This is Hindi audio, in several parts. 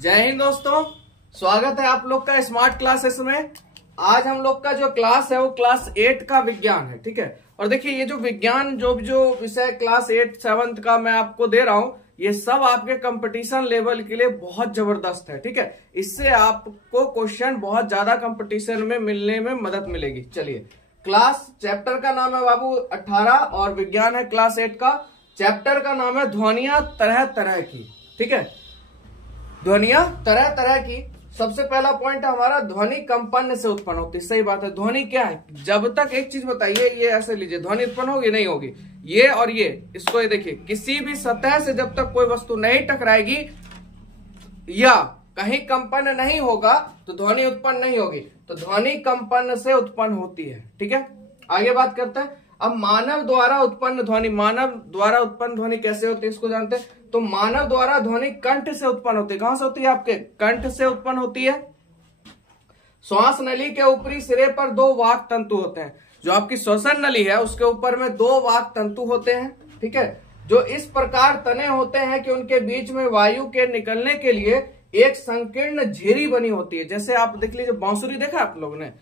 जय हिंद दोस्तों, स्वागत है आप लोग का स्मार्ट क्लासेस में। आज हम लोग का जो क्लास है वो क्लास 8 का विज्ञान है, ठीक है। और देखिए ये जो विज्ञान जो विषय क्लास 8 7th का मैं आपको दे रहा हूं, ये सब आपके कंपटीशन लेवल के लिए बहुत जबरदस्त है, ठीक है। इससे आपको क्वेश्चन बहुत ज्यादा कंपटीशन में मिलने में मदद मिलेगी। चलिए, क्लास चैप्टर का नाम है बाबू 18 और विज्ञान है क्लास 8 का। चैप्टर का नाम है ध्वनियां तरह तरह की, ठीक है। ध्वनियां तरह तरह की। सबसे पहला पॉइंट है हमारा, ध्वनि कंपन से उत्पन्न होती है। सही बात है। ध्वनि क्या है? जब तक एक चीज बताइए, ये ऐसे लीजिए, ध्वनि उत्पन्न होगी नहीं होगी, ये और ये, इसको ये देखिए, किसी भी सतह से जब तक कोई वस्तु नहीं टकराएगी या कहीं कंपन नहीं होगा तो ध्वनि उत्पन्न नहीं होगी। तो ध्वनि कंपन से उत्पन्न होती है, ठीक है। आगे बात करते हैं। अब मानव द्वारा उत्पन्न ध्वनि, मानव द्वारा उत्पन्न ध्वनि कैसे होती है इसको जानते हैं। तो मानव द्वारा ध्वनि कंठ से उत्पन्न होती है। कहां से होती है? आपके कंठ से उत्पन्न होती है। श्वास नली के ऊपरी सिरे पर 2 वाक तंतु होते हैं। जो आपकी श्वसन नली है उसके ऊपर में 2 वाक तंतु होते हैं, ठीक है, जो इस प्रकार तने होते हैं कि उनके बीच में वायु के निकलने के लिए एक संकीर्ण झिरी बनी होती है। जैसे आप देख लीजिए, बांसुरी देखा आप लोगों ने,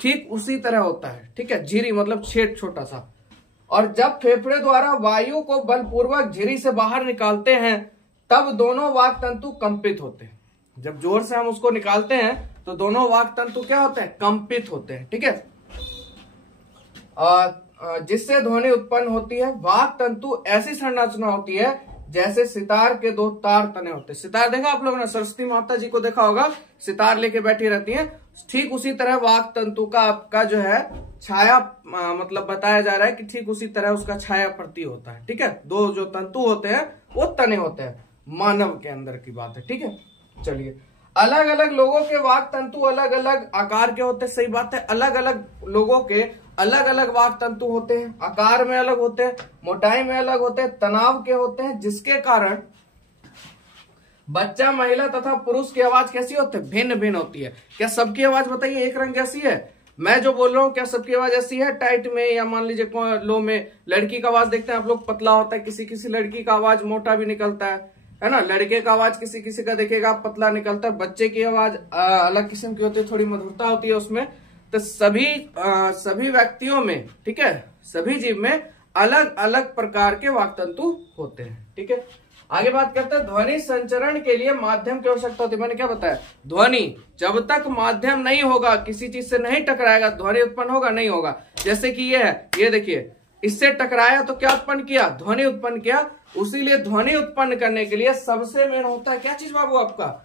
ठीक उसी तरह होता है, ठीक है। झिरी मतलब छेद छोटा सा। और जब फेफड़े द्वारा वायु को बलपूर्वक झिरी से बाहर निकालते हैं तब दोनों वाक तंतु कंपित होते हैं। जब जोर से हम उसको निकालते हैं तो दोनों वाक तंतु क्या होते हैं? कंपित होते हैं, ठीक है। जिससे ध्वनि उत्पन्न होती है। वाक तंतु ऐसी संरचना होती है जैसे सितार के 2 तार तने होते हैं। सितार देखा आप लोगों ने? सरस्वती माता जी को देखा होगा, सितार लेके बैठी रहती हैं। ठीक उसी तरह वाक तंतु का आपका जो है छाया, मतलब बताया जा रहा है कि ठीक उसी तरह उसका छाया प्रति होता है, ठीक है। 2 जो तंतु होते हैं वो तने होते हैं। मानव के अंदर की बात है, ठीक है। चलिए, अलग अलग लोगों के वाक तंतु अलग अलग आकार के होते हैं। सही बात है। अलग अलग लोगों के अलग अलग वाक तंतु होते हैं, आकार में अलग होते हैं, मोटाई में अलग होते हैं, तनाव के होते हैं, जिसके कारण बच्चा, महिला तथा पुरुष की आवाज कैसी होती है? भिन्न भिन्न होती है। क्या सबकी आवाज बताइए एक रंग जैसी है? मैं जो बोल रहा हूँ क्या सबकी आवाज ऐसी है? टाइट में या मान लीजिए लो में। लड़की का आवाज देखते हैं आप लोग, पतला होता है, किसी किसी लड़की का आवाज मोटा भी निकलता है ना। लड़के का आवाज किसी किसी का देखेगा पतला निकलता है। बच्चे की आवाज अलग किस्म की होती है, थोड़ी मधुरता होती है उसमें। तो सभी व्यक्तियों में, ठीक है, सभी जीव में अलग अलग प्रकार के वाक तंतु होते हैं, ठीक है। आगे बात करते हैं, ध्वनि संचरण के लिए माध्यम की आवश्यकता होती है। मैंने क्या बताया? ध्वनि जब तक माध्यम नहीं होगा, किसी चीज से नहीं टकराएगा, ध्वनि उत्पन्न होगा नहीं होगा। जैसे कि ये है, ये देखिए, इससे टकराया तो क्या उत्पन्न किया? ध्वनि उत्पन्न किया। उसीलिए ध्वनि उत्पन्न करने के लिए सबसे मेन होता है क्या चीज बाबू? आपका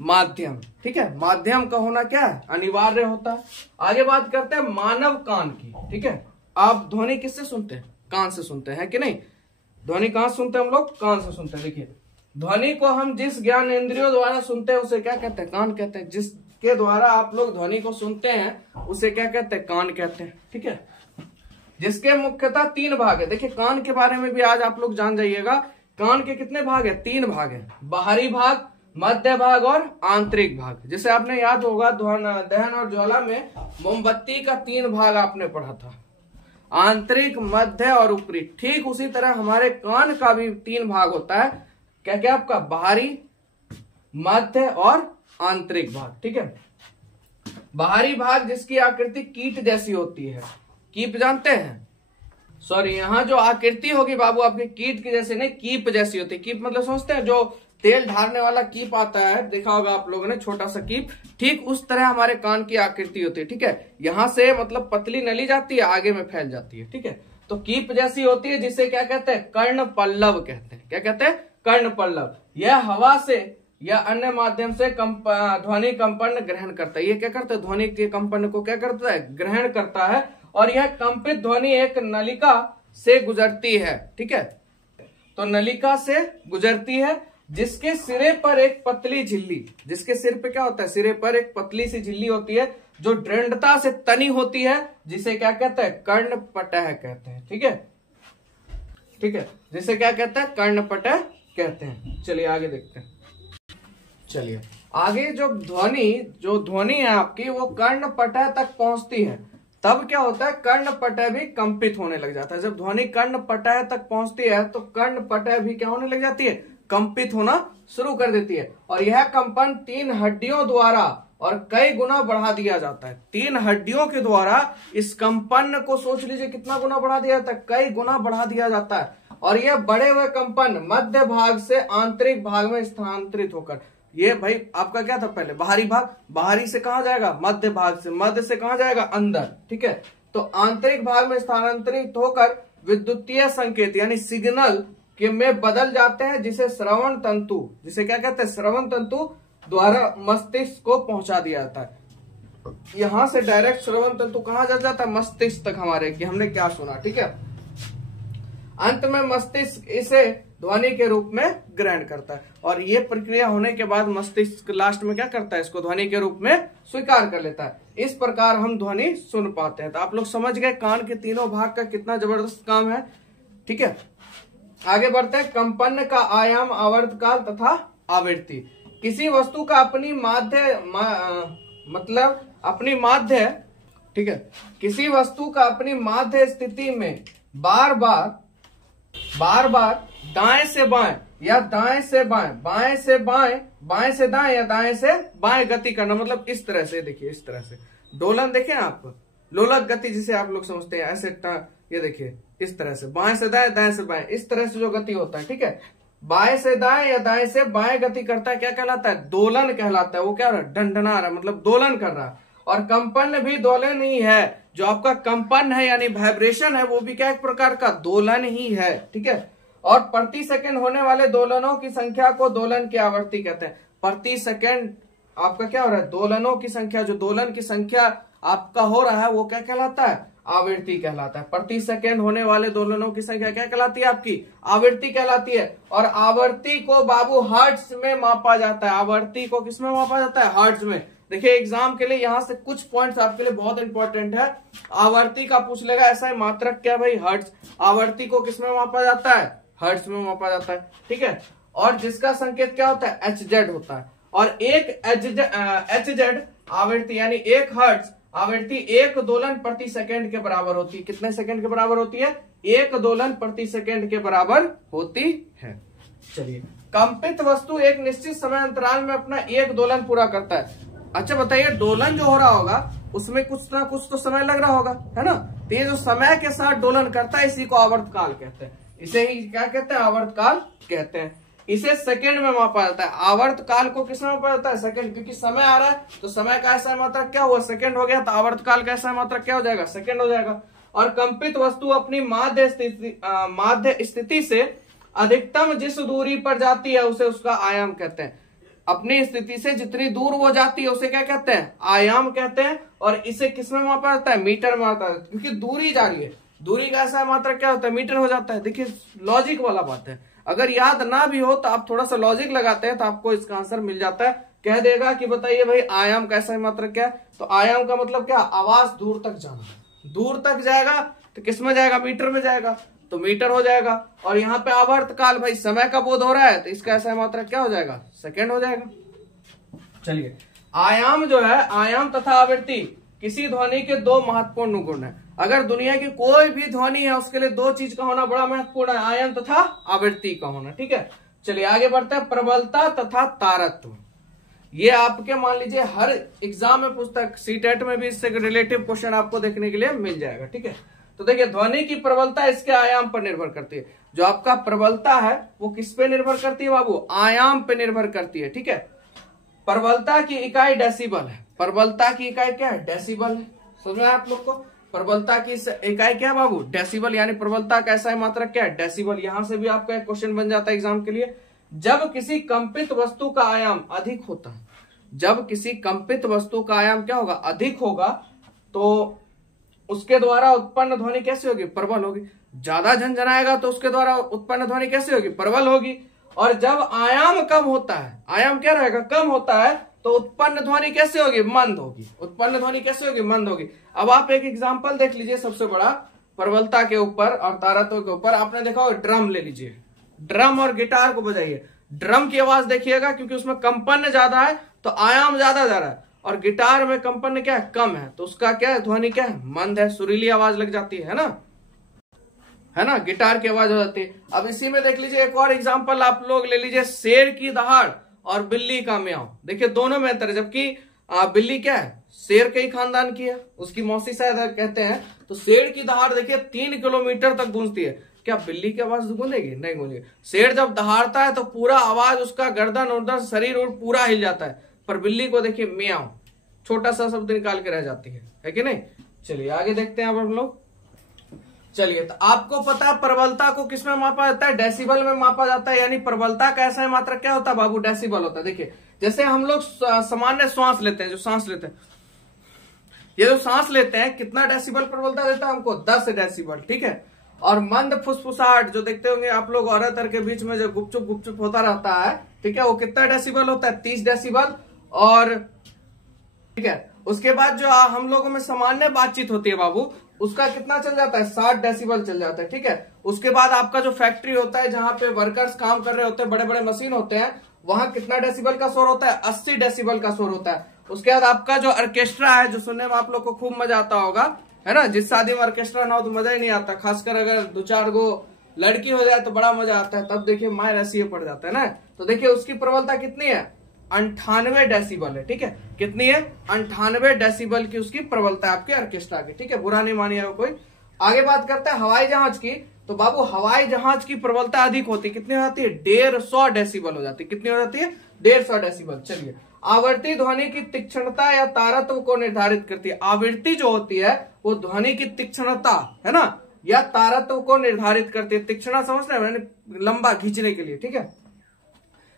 माध्यम, ठीक है। माध्यम का होना क्या है? अनिवार्य होता है। आगे बात करते हैं मानव कान की, ठीक है। आप ध्वनि किससे सुनते हैं? कान से सुनते हैं कि नहीं? ध्वनि कहां सुनते हैं हम लोग? कान से सुनते हैं। देखिए, ध्वनि को हम जिस ज्ञान इंद्रियों द्वारा सुनते हैं उसे क्या कहते हैं? कान कहते हैं। जिसके द्वारा आप लोग ध्वनि को सुनते हैं उसे क्या कहते हैं? कान कहते हैं, ठीक है। जिसके मुख्यतः 3 भाग है। देखिए, कान के बारे में भी आज आप लोग जान जाइएगा। कान के कितने भाग है? 3 भाग है। बाहरी भाग, मध्य भाग और आंतरिक भाग। जैसे आपने याद होगा दहन और ज्वाला में मोमबत्ती का 3 भाग आपने पढ़ा था, आंतरिक, मध्य और ऊपरी। ठीक उसी तरह हमारे कान का भी 3 भाग होता है। क्या क्या आपका? बाहरी, मध्य और आंतरिक भाग, ठीक है। बाहरी भाग जिसकी आकृति कीट जैसी होती है। कीप जानते हैं? सॉरी, यहाँ जो आकृति होगी बाबू आपकी कीट की जैसे नहीं, कीप जैसी होती है। कीप मतलब समझते हैं, जो तेल ढारने वाला कीप आता है, देखा होगा आप लोगों ने, छोटा सा कीप। ठीक उस तरह हमारे कान की आकृति होती है, ठीक है। यहां से मतलब पतली नली जाती है, आगे में फैल जाती है, ठीक है। तो कीप जैसी होती है, जिसे क्या कहते हैं? कर्ण पल्लव कहते हैं। क्या कहते हैं? कर्ण पल्लव। यह हवा से या अन्य माध्यम से ध्वनि कंपन ग्रहण करता है। ये क्या करता है? ध्वनि के कंपन को क्या करता है? ग्रहण करता है। और यह कंपित ध्वनि एक नलिका से गुजरती है, ठीक है। तो नलिका से गुजरती है, जिसके सिरे पर एक पतली झिल्ली, जिसके सिर पे क्या होता है? सिरे पर एक पतली सी झिल्ली होती है जो दृढ़ता से तनी होती है, जिसे क्या कहते हैं? कर्णपटह कहते हैं, ठीक है, ठीक है। जिसे क्या कहते हैं? कर्णपटह कहते हैं। चलिए आगे देखते हैं। चलिए आगे, जो ध्वनि है आपकी वो कर्णपटह तक पहुंचती है, तब क्या होता है? कर्णपटह भी कंपित होने लग जाता है। जब ध्वनि कर्णपटह तक पहुंचती है तो कर्णपटह भी क्या होने लग जाती है? कंपित होना शुरू कर देती है। और यह कंपन 3 हड्डियों द्वारा और कई गुना बढ़ा दिया जाता है। 3 हड्डियों के द्वारा इस कंपन को सोच लीजिए कितना गुना बढ़ा दिया जाता है, कई गुना बढ़ा दिया जाता है। और यह बढ़े हुए कंपन मध्य भाग से आंतरिक भाग में स्थानांतरित होकर, ये भाई आपका क्या था पहले बाहरी भाग, बाहरी से कहां जाएगा मध्य भाग से, मध्य से कहां जाएगा अंदर, ठीक है। तो आंतरिक भाग में स्थानांतरित होकर विद्युतीय संकेत यानी सिग्नल के में बदल जाते हैं, जिसे श्रवण तंतु, जिसे क्या कहते हैं श्रवण तंतु द्वारा मस्तिष्क को पहुंचा दिया जाता है। यहां से डायरेक्ट श्रवण तंतु कहां जाता है, मस्तिष्क तक हमारे कि हमने क्या सुना, ठीक है। अंत में मस्तिष्क इसे ध्वनि के रूप में ग्रहण करता है और ये प्रक्रिया होने के बाद मस्तिष्क लास्ट में क्या करता है, इसको ध्वनि के रूप में स्वीकार कर लेता है। इस प्रकार हम ध्वनि सुन पाते हैं। तो आप लोग समझ गए कान के तीनों भाग का कितना जबरदस्त काम है, ठीक है। आगे बढ़ते हैं। कंपन का आयाम, आवर्तकाल तथा आवृत्ति। किसी वस्तु का अपनी माध्य मतलब अपनी माध्य, ठीक है, किसी वस्तु का अपनी माध्य स्थिति में बार बार दाएं से बाएं या दाएं से बाएं, बाएं से बाएं, बाएं से दाएं या दाएं से बाएं गति करना, मतलब इस तरह से, देखिए इस तरह से दोलन, देखिए आप लोलक गति जिसे आप लोग समझते हैं ऐसे, ये देखिए इस तरह से बाएं से दाएं, दाएं से बाएं, इस तरह से जो गति होता है, ठीक है। बाएं से दाएं या दाएं से बाएं गति करता है, क्या कहलाता है, दोलन कहलाता है। वो क्या हो रहा है, डंडना रहा है, मतलब दोलन कर रहा है। और कंपन भी दोलन ही है, जो आपका कंपन है यानी वाइब्रेशन है वो भी क्या एक प्रकार का दोलन ही है, ठीक है। और प्रति सेकंड होने वाले दोलनों की संख्या को दोलन की आवृत्ति कहते हैं। प्रति सेकंड आपका क्या हो रहा है, दोलनों की संख्या, जो दोलन की संख्या आपका हो रहा है वो क्या कहलाता है, आवृत्ति कहलाता है। प्रति सेकंड होने वाले दोलनों की संख्या क्या कहलाती है, आपकी आवृत्ति कहलाती है। और आवृत्ति को बाबू हर्ट्ज में मापा जाता है। आवृत्ति को किसमें मापा जाता है, हर्ट्ज में। देखिए एग्जाम के लिए यहां से कुछ पॉइंट्स आपके लिए बहुत इंपॉर्टेंट है। आवृत्ति का पूछ लेगा, ऐसा है मात्रक क्या भाई, हर्ट्ज। आवृत्ति को किसमें मापा जाता है, हर्ट्ज में मापा जाता है, ठीक है। और जिसका संकेत क्या होता है, एचजेड होता है। और एक एचजेड आवृत्ति यानी 1 हर्ट्ज आवृत्ति 1 दोलन प्रति सेकंड के बराबर होती है। कितने सेकंड के बराबर होती है, 1 दोलन प्रति सेकंड के बराबर होती है। चलिए, कंपित वस्तु एक निश्चित समय अंतराल में अपना 1 दोलन पूरा करता है। अच्छा बताइए, दोलन जो हो रहा होगा उसमें कुछ ना कुछ तो समय लग रहा होगा, है ना। तो ये जो समय के साथ दोलन करता है इसी को आवर्तकाल कहते हैं। इसे ही क्या कहते हैं, आवर्तकाल कहते हैं। इसे सेकंड में मापा जाता है। आवर्तकाल को किसमें मापा जाता है, सेकंड, क्योंकि समय आ रहा है तो समय का ऐसा मात्रक क्या हुआ, सेकंड हो गया। तो आवर्तकाल का ऐसा मात्रक क्या हो जाएगा, सेकंड हो जाएगा। और कंपित वस्तु अपनी माध्य स्थिति से अधिकतम जिस दूरी पर जाती है उसे उसका आयाम कहते हैं। अपनी स्थिति से जितनी दूर वो जाती है उसे क्या कहते हैं, आयाम कहते हैं। और इसे किसमें मापा जाता है, मीटर में मापा जाता है, क्योंकि दूरी जा रही है। दूरी का ऐसा मात्रक क्या होता है, मीटर हो जाता है। देखिए लॉजिक वाला बात है, अगर याद ना भी हो तो आप थोड़ा सा लॉजिक लगाते हैं तो आपको इसका आंसर मिल जाता है। कह देगा कि बताइए भाई आयाम का ऐसा मात्रक क्या है, तो आयाम का मतलब क्या, आवाज दूर तक जाना। दूर तक जाएगा तो किसमें जाएगा, मीटर में जाएगा, तो मीटर हो जाएगा। और यहाँ पे आवर्तकाल भाई समय का बोध हो रहा है तो इसका ऐसा मात्रक क्या हो जाएगा, सेकंड हो जाएगा। चलिए, आयाम जो है, आयाम तथा आवृत्ति किसी ध्वनि के 2 महत्वपूर्ण गुण है। अगर दुनिया की कोई भी ध्वनि है उसके लिए 2 चीज का होना बड़ा महत्वपूर्ण है, आयाम तथा आवृत्ति का होना, ठीक है। चलिए आगे बढ़ते हैं। प्रबलता तथा तारत्व, ये आपके मान लीजिए हर एग्जाम में पूछता है, सीटेट में भी इससे रिलेटिव क्वेश्चन आपको देखने के लिए मिल जाएगा, ठीक है। तो देखिए, ध्वनि की प्रबलता इसके आयाम पर निर्भर करती है। जो आपका प्रबलता है वो किस पे निर्भर करती है बाबू, आयाम पे निर्भर करती है, ठीक है। प्रबलता की इकाई डेसिबल है। प्रबलता की इकाई क्या है, डेसिबल है। समझ में आया आप लोग को, प्रबलता की इकाई क्या है बाबू, डेसिबल, यानी प्रबलता का ऐसा मात्रक क्या है, डेसिबल। यहां से भी आपका एक क्वेश्चन बन जाता है एग्जाम के लिए। जब किसी कंपित वस्तु का आयाम अधिक होता है, जब किसी कंपित वस्तु का आयाम क्या होगा, अधिक होगा, तो उसके द्वारा उत्पन्न ध्वनि कैसी होगी, प्रबल होगी। ज्यादा झंझनाएगा तो उसके द्वारा उत्पन्न ध्वनि कैसी होगी, प्रबल होगी। और जब आयाम कम होता है, आयाम क्या रहेगा, कम होता है, तो उत्पन्न ध्वनि कैसे होगी, मंद होगी। उत्पन्न ध्वनि कैसे होगी, मंद होगी। अब आप एक एग्जांपल देख लीजिए सबसे बड़ा, प्रबलता के ऊपर और तारत्व के ऊपर। आपने देखा हो, ड्रम ले लीजिए, ड्रम और गिटार को बजाइए। ड्रम की आवाज देखिएगा, क्योंकि उसमें कंपन ज्यादा है तो आयाम ज्यादा जा रहा है, और गिटार में कंपन क्या है, कम है, तो उसका क्या है, ध्वनि क्या है, मंद है, सुरीली आवाज लग जाती है ना। है ना, गिटार की आवाज हो जाती है। अब इसी में देख लीजिए एक और एग्जांपल आप लोग ले लीजिए, शेर की दहाड़ और बिल्ली का म्याऊं। देखिए दोनों में अंतर है, जबकि बिल्ली क्या है, शेर के ही खानदान की है, उसकी मौसी शायद कहते हैं। तो शेर की दहाड़ देखिए 3 किलोमीटर तक गूंजती है। क्या बिल्ली की आवाज गूंजेगी? नहीं गूंजेगी। शेर जब दहाड़ता है तो पूरा आवाज उसका गर्दन उर्दन शरीर और पूरा हिल जाता है, पर बिल्ली को देखिए म्याऊं, छोटा सा शब्द निकाल के रह जाती है कि नहीं। चलिए आगे देखते हैं अब हम लोग। चलिए, तो आपको पता है प्रबलता को किसमें मापा जाता है? डेसिबल में मापा जाता है। यानी प्रबलता का ऐसा मात्रक क्या होता है बाबू? डेसिबल होता है। देखिए जैसे हम लोग सामान्य श्वास लेते हैं, जो सांस लेते हैं, ये जो सांस लेते हैं कितना डेसिबल प्रबलता देता है हमको? 10 डेसिबल, ठीक है। और मंद फुसफुसाहट जो देखते होंगे आप लोग औरत के बीच में जो गुपचुप होता रहता है, ठीक है, वो कितना डेसिबल होता है? 30 डेसिबल। और ठीक है, उसके बाद जो हम लोगों में सामान्य बातचीत होती है बाबू, उसका कितना चल जाता है? 60 डेसिबल चल जाता है, ठीक है। उसके बाद आपका जो फैक्ट्री होता है जहां पे वर्कर्स काम कर रहे होते हैं, बड़े बड़े मशीन होते हैं, वहां कितना डेसिबल का शोर होता है? 80 डेसिबल का शोर होता है। उसके बाद आपका जो ऑर्केस्ट्रा है, जो सुनने में आप लोग को खूब मजा आता होगा, है ना। जिस शादी में ऑर्केस्ट्रा ना हो तो मजा ही नहीं आता, खासकर अगर 2-4 गो लड़की हो जाए तो बड़ा मजा आता है, तब देखिए माय रसिए पड़ जाता है ना। तो देखिए उसकी प्रबलता कितनी है? 98 डेसिबल है, ठीक है। कितनी है? 98 डेसिबल की उसकी प्रबलता है आपके ऑर्केस्ट्रा की, ठीक है। बुरा नहीं मानिएगा कोई। आगे बात करते हैं हवाई जहाज की। तो बाबू हवाई जहाज की प्रबलता अधिक होती है, कितनी हो जाती है? 150 डेसिबल हो जाती है। कितनी हो जाती है? 150 डेसिबल। चलिए, आवर्ती ध्वनि की तीक्ष्णता या तारत्व को निर्धारित करती है। आवृत्ति जो होती है वो ध्वनि की तीक्ष्णता, है ना, या तारत्व को निर्धारित करती है। तीक्ष्णता समझ रहे हैं, लंबा खींचने के लिए, ठीक है।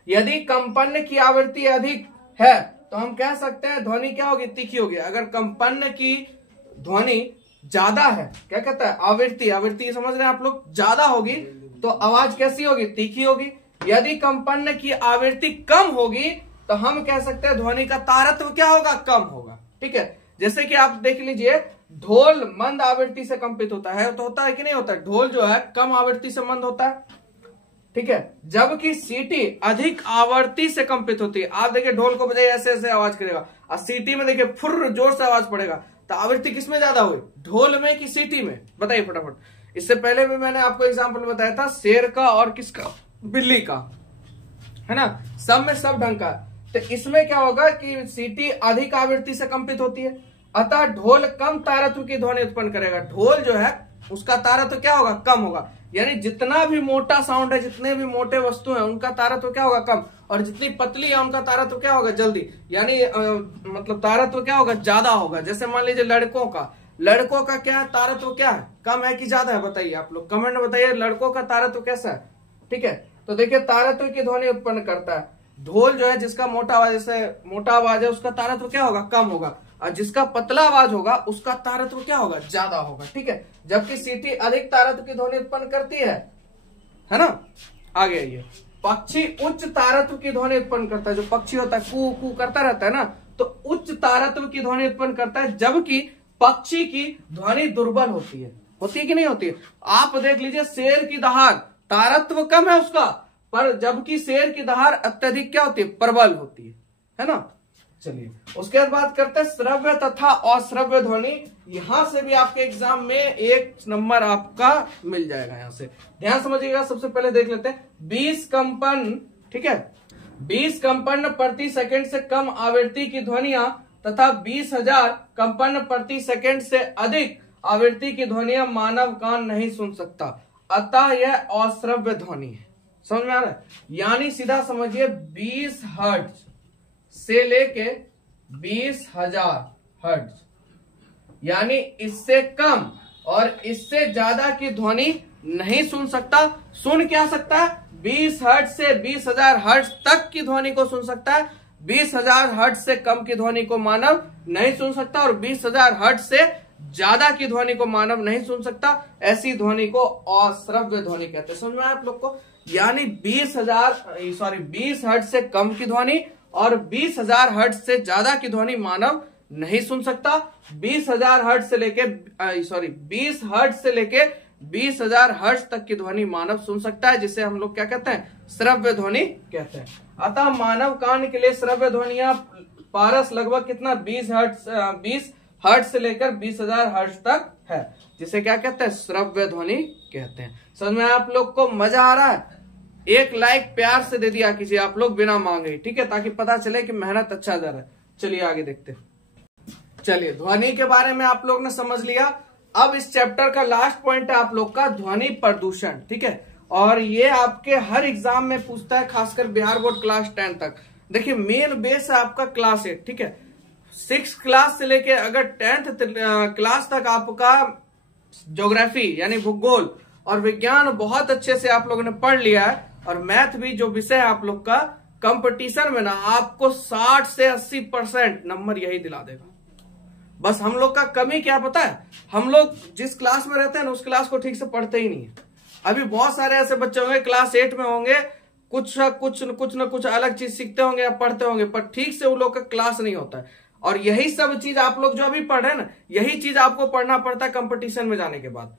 यदि कंपन की आवृत्ति अधिक है तो हम कह सकते हैं ध्वनि क्या होगी? तीखी होगी। अगर कंपन की ध्वनि ज्यादा है, क्या कहता है? आवृत्ति समझ रहे हैं आप लोग, ज्यादा होगी तो आवाज कैसी होगी? तीखी होगी। यदि कंपन की आवृत्ति कम होगी तो हम कह सकते हैं ध्वनि का तारत्व क्या होगा? कम होगा, ठीक है। जैसे कि आप देख लीजिए, ढोल मंद आवृत्ति से कंपित होता है, तो होता है कि नहीं होता? ढोल जो है कम आवृत्ति से मंद होता है, ठीक है, जबकि सीटी अधिक आवृत्ति से कंपित होती है। आप देखिए ढोल को बजाइए ऐसे ऐसे आवाज करेगा, और सीटी में देखिए फुर्र जोर से आवाज पड़ेगा। तो आवृत्ति किसमें ज्यादा हुई? ढोल में कि सीटी में? बताइए फटाफट। इससे पहले भी मैंने आपको एग्जांपल बताया था शेर का और किसका? बिल्ली का, है ना। सब में सब ढंग का। तो इसमें क्या होगा कि सीटी अधिक आवृत्ति से कंपित होती है, अतः ढोल कम तारत्व की ध्वनि उत्पन्न करेगा। ढोल जो है उसका तारत्व क्या होगा? कम होगा। यानी जितना भी मोटा साउंड है, जितने भी मोटे वस्तु है, उनका तारत्व क्या होगा? कम। और जितनी पतली है उनका तारत्व क्या होगा? जल्दी। यानी मतलब तारत्व क्या होगा? ज्यादा होगा। जैसे मान लीजिए लड़कों का क्या है? तारत्व क्या है? कम है कि ज्यादा है? बताइए आप लोग, कमेंट में बताइए लड़कों का तारत्व कैसा है, ठीक है। तो देखिए तारत्व की ध्वनि उत्पन्न करता है ढोल जो है, जिसका मोटा आवाज, जैसे मोटा आवाज है उसका तारत्व क्या होगा? कम होगा। और जिसका पतला आवाज होगा उसका तारत्व क्या होगा? ज्यादा होगा, ठीक है। जबकि सीटी अधिक तारत्व की ध्वनि उत्पन्न करती है ना। आगे आइए, पक्षी उच्च तारत्व की ध्वनि उत्पन्न करता है। जो पक्षी होता है कू कू करता रहता है ना, तो उच्च तारत्व की ध्वनि उत्पन्न करता है, जबकि पक्षी की ध्वनि दुर्बल होती है कि नहीं होती है? आप देख लीजिए शेर की दहाड़, तारत्व कम है उसका, पर जबकि शेर की दहाड़ अत्यधिक क्या होती है? प्रबल होती है ना। चलिए उसके बाद बात करते हैं श्रव्य तथा अश्रव्य ध्वनि। यहां से भी आपके एग्जाम में 1 नंबर आपका मिल जाएगा। यहां से ध्यान समझिएगा। सबसे पहले देख लेते हैं 20 कंपन, ठीक है, 20 कंपन प्रति सेकंड से कम आवृत्ति की ध्वनियां तथा 20,000 कंपन प्रति सेकंड से अधिक आवृत्ति की ध्वनियां मानव कान नहीं सुन सकता, अतः यह अश्रव्य ध्वनि है। समझ में आ रहा है? यानी सीधा समझिए 20 हर्ट्ज से लेके 20,000 हर्ट्ज, यानी इससे कम और इससे ज्यादा की ध्वनि नहीं सुन सकता। सुन क्या सकता है? 20 हर्ट्ज से 20,000 हर्ट्ज तक की ध्वनि को सुन सकता है। 20,000 हर्ट्ज से कम की ध्वनि को मानव नहीं सुन सकता, और 20,000 हर्ट्ज से ज्यादा की ध्वनि को मानव नहीं सुन सकता। ऐसी ध्वनि को अश्रव्य ध्वनि कहते हैं। समझ में आया आप लोग को? यानी 20 हर्ट्ज से कम की ध्वनि और 20,000 हर्ट्ज से ज्यादा की ध्वनि मानव नहीं सुन सकता। 20,000 हर्ट्ज से लेके 20 हर्ट्ज से लेके 20,000 हर्ट्ज तक की ध्वनि मानव सुन सकता है, जिसे हम लोग क्या कहते हैं? श्रव्य ध्वनि कहते हैं। अतः मानव कान के लिए श्रव्य ध्वनियां पारस लगभग कितना? 20 हर्ट्ज से लेकर 20,000 हर्ट्ज तक है, जिसे क्या कहते हैं? श्रव्य ध्वनि कहते हैं। समझ में आप लोग को? मजा आ रहा है? एक लाइक प्यार से दे दिया कीजिए आप लोग बिना मांगे, ठीक है, ताकि पता चले कि मेहनत अच्छा जा रहा है। चलिए आगे देखते हैं। चलिए, ध्वनि के बारे में आप लोग ने समझ लिया। अब इस चैप्टर का लास्ट पॉइंट है आप लोग का ध्वनि प्रदूषण, ठीक है। और ये आपके हर एग्जाम में पूछता है, खासकर बिहार बोर्ड क्लास 10 तक। देखिए, मेन बेस है आपका क्लास 8, ठीक है। 6 क्लास से लेके अगर 10th क्लास तक आपका ज्योग्राफी यानी भूगोल और विज्ञान बहुत अच्छे से आप लोगों ने पढ़ लिया है, और मैथ भी जो विषय है आप लोग का, कंपटीशन में ना आपको 60 से 80% नंबर यही दिला देगा। बस हम लोग का कमी क्या पता है, हम लोग जिस क्लास में रहते हैं ना उस क्लास को ठीक से पढ़ते ही नहीं है। अभी बहुत सारे ऐसे बच्चे होंगे क्लास 8 में होंगे, कुछ न कुछ अलग चीज सीखते होंगे या पढ़ते होंगे, पर ठीक से उन लोग का क्लास नहीं होता है। और यही सब चीज आप लोग जो अभी पढ़ रहे हैं ना, यही चीज आपको पढ़ना पड़ता है कंपटीशन में जाने के बाद।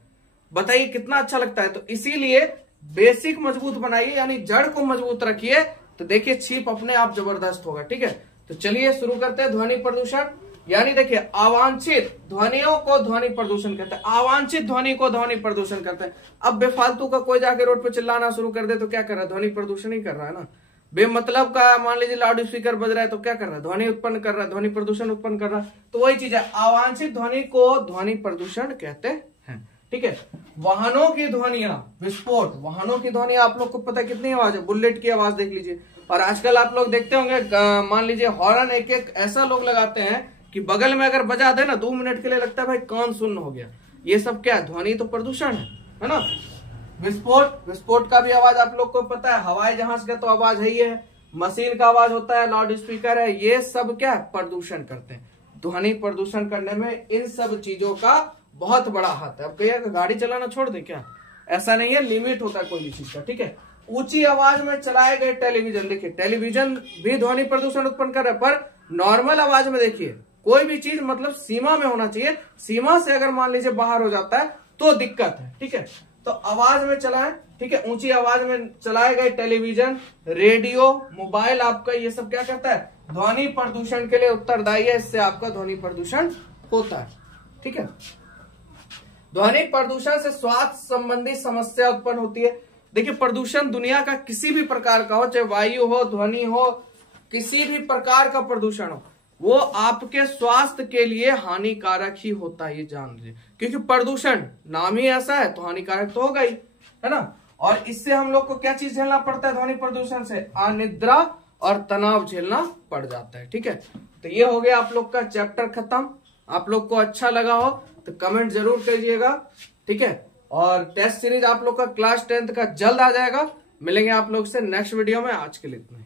बताइए कितना अच्छा लगता है। तो इसीलिए बेसिक मजबूत बनाइए, यानी जड़ को मजबूत रखिए, तो देखिए छीप अपने आप जबरदस्त होगा, ठीक है। तो चलिए शुरू करते हैं। ध्वनि प्रदूषण यानी देखिए, अवांछित ध्वनियों को ध्वनि प्रदूषण कहते हैं, अवांछित ध्वनि को ध्वनि प्रदूषण कहते हैं। अब बेफालतू का कोई जाके रोड पे चिल्लाना शुरू कर दे तो क्या कर रहा है, ध्वनि प्रदूषण ही कर रहा है ना। बेमतलब का मान लीजिए लाउड स्पीकर बज रहा है तो क्या कर रहा है, ध्वनि उत्पन्न कर रहा है, ध्वनि प्रदूषण उत्पन्न कर रहा है। तो वही चीज है, अवांछित ध्वनि को ध्वनि प्रदूषण कहते हैं, ठीक है। वाहनों की ध्वनियां, विस्फोट, वाहनों की ध्वनियां आप लोग को पता है कितनी आवाज है, बुलेट की आवाज देख लीजिए। और आजकल आप लोग देखते होंगे, मान लीजिए हॉर्न एक एक ऐसा लोग लगाते हैं कि बगल में अगर बजा दे ना 2 मिनट के लिए लगता है भाई कान सुन्न हो गया। ये सब क्या ध्वनि तो प्रदूषण है ना। विस्फोट, विस्फोट का भी आवाज आप लोग को पता है, हवाई जहाज का तो आवाज है ही है, मशीन का आवाज होता है, लाउड स्पीकर है, ये सब क्या प्रदूषण करते हैं। ध्वनि प्रदूषण करने में इन सब चीजों का बहुत बड़ा हाथ है। अब कहिए गाड़ी चलाना छोड़ दे क्या, ऐसा नहीं है, लिमिट होता है कोई भी चीज का, ठीक है। ऊंची आवाज में चलाए गए टेलीविजन, देखिए टेलीविजन भी ध्वनि प्रदूषण उत्पन्न कर रहा है, पर नॉर्मल आवाज में देखिए कोई भी चीज मतलब सीमा में होना चाहिए। सीमा से अगर मान लीजिए बाहर हो जाता है तो दिक्कत है, ठीक है। तो आवाज में चलाएं, ठीक है, ऊंची आवाज में चलाए गए टेलीविजन, रेडियो, मोबाइल, आपका ये सब क्या करता है, ध्वनि प्रदूषण के लिए उत्तरदायी है। इससे आपका ध्वनि प्रदूषण होता है, ठीक है। ध्वनि प्रदूषण से स्वास्थ्य संबंधी समस्या उत्पन्न होती है। देखिए, प्रदूषण दुनिया का किसी भी प्रकार का हो, चाहे वायु हो, ध्वनि हो, किसी भी प्रकार का प्रदूषण हो, वो आपके स्वास्थ्य के लिए हानिकारक ही होता है, ये जान लीजिए। क्योंकि प्रदूषण नाम ही ऐसा है तो हानिकारक तो होगा ही, है ना। और इससे हम लोग को क्या चीज झेलना पड़ता है, ध्वनि प्रदूषण से अनिद्रा और तनाव झेलना पड़ जाता है, ठीक है। तो ये हो गया आप लोग का चैप्टर खत्म। आप लोग को अच्छा लगा हो तो कमेंट जरूर कीजिएगा, ठीक है। और टेस्ट सीरीज आप लोग का क्लास 10th का जल्द आ जाएगा। मिलेंगे आप लोग से नेक्स्ट वीडियो में। आज के लिए इतना ही।